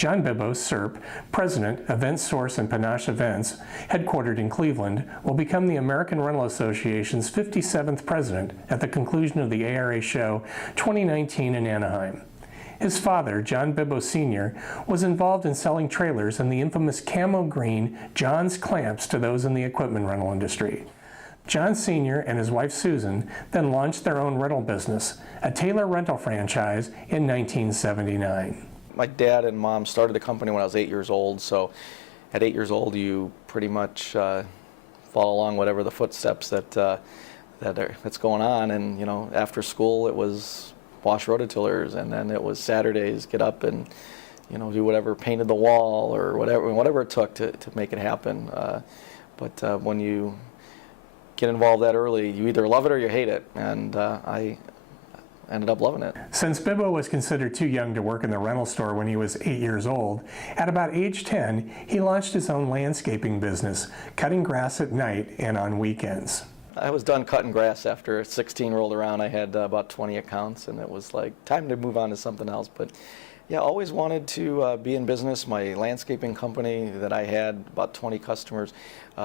John Bibbo, CERP, President, Event Source and Panache Events, headquartered in Cleveland, will become the American Rental Association's 57th president at the conclusion of the ARA Show 2019 in Anaheim. His father, John Bibbo Sr., was involved in selling trailers in the infamous camo green John's clamps to those in the equipment rental industry. John Sr. and his wife Susan then launched their own rental business, a Taylor rental franchise, in 1979. My dad and mom started the company when I was 8 years old, so at 8 years old you pretty much follow along whatever the footsteps that's going on. And you know, after school it was wash rototillers, and then it was Saturdays get up and do whatever, painted the wall or whatever it took to make it happen. But when you get involved that early, you either love it or you hate it, and I ended up loving it. Since Bibbo was considered too young to work in the rental store when he was 8 years old, at about age 10, he launched his own landscaping business, cutting grass at night and on weekends. I was done cutting grass after 16 rolled around. I had about 20 accounts, and it was like time to move on to something else. But yeah, always wanted to be in business. My landscaping company that I had, about 20 customers,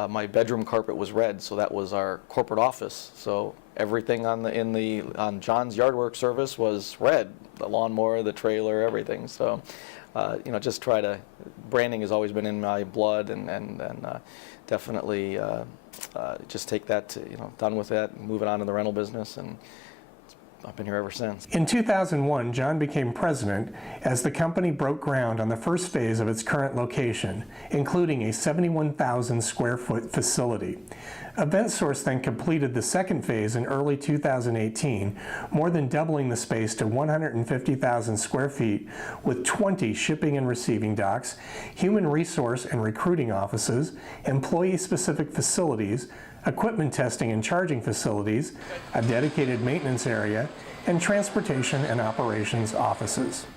my bedroom carpet was red, so that was our corporate office. So everything on John's Yardwork service was red, the lawnmower, the trailer, everything. So just try to, branding has always been in my blood, and definitely just take that to, done with that, move it on to the rental business, and I've been here ever since. In 2001, John became president as the company broke ground on the first phase of its current location, including a 71,000 square foot facility. Event Source then completed the second phase in early 2018, more than doubling the space to 150,000 square feet with 20 shipping and receiving docks, human resource and recruiting offices, employee-specific facilities, equipment testing and charging facilities, a dedicated maintenance area, and transportation and operations offices.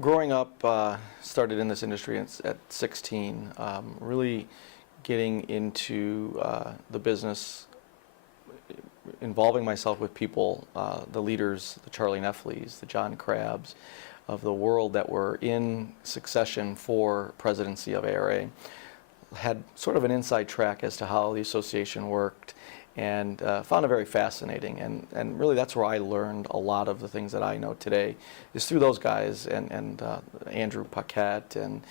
Growing up, started in this industry at 16, really getting into the business, involving myself with people, the leaders, the Charlie Neffleys, the John Crabs of the world that were in succession for presidency of ARA. Had sort of an inside track as to how the association worked, and found it very fascinating, and really that's where I learned a lot of the things that I know today, is through those guys, and Andrew Paquette and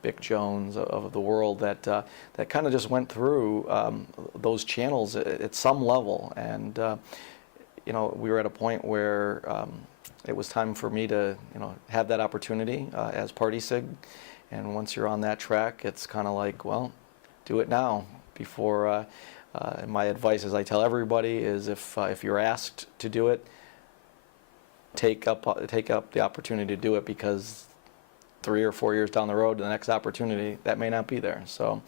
Bick Jones of the world that kind of just went through those channels at some level. And we were at a point where it was time for me to have that opportunity as Party Sig. And once you're on that track, it's kind of like, well, do it now. Before, my advice, as I tell everybody, is if you're asked to do it, take up the opportunity to do it, because 3 or 4 years down the road, the next opportunity, that may not be there. So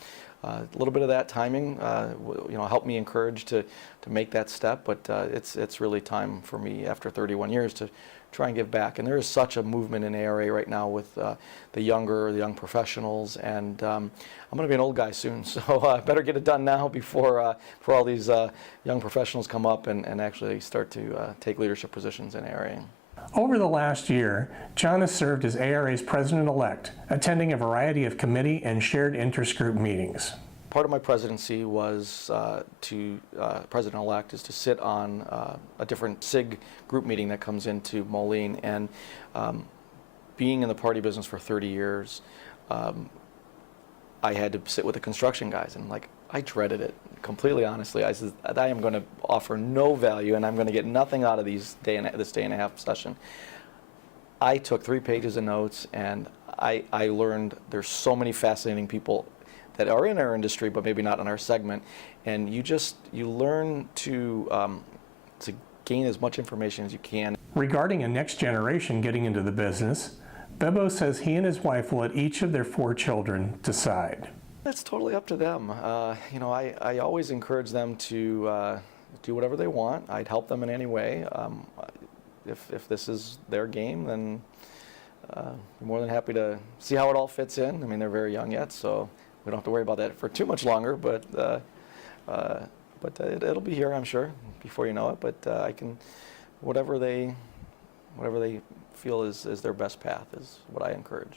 a little bit of that timing, helped me encourage to make that step. But it's really time for me after 31 years to try and give back. And there is such a movement in ARA right now with the young professionals, and I'm going to be an old guy soon, so I better get it done now before all these young professionals come up and actually start to take leadership positions in ARA. Over the last year, John has served as ARA's president-elect, attending a variety of committee and shared interest group meetings. Part of my presidency was president-elect is to sit on a different SIG group meeting that comes into Moline, and being in the party business for 30 years, I had to sit with the construction guys, and I dreaded it, completely honestly. I said, I am going to offer no value, and I'm going to get nothing out of this day and a half session. I took 3 pages of notes, and I learned there's so many fascinating people that are in our industry, but maybe not in our segment, and you learn to gain as much information as you can. Regarding a next generation getting into the business, Bibbo says he and his wife will let each of their 4 children decide. That's totally up to them. I always encourage them to do whatever they want. I'd help them in any way. If this is their game, then I'm more than happy to see how it all fits in. I mean, they're very young yet, so we don't have to worry about that for too much longer. But it'll be here, I'm sure, before you know it. But I can, whatever they feel is their best path is what I encourage.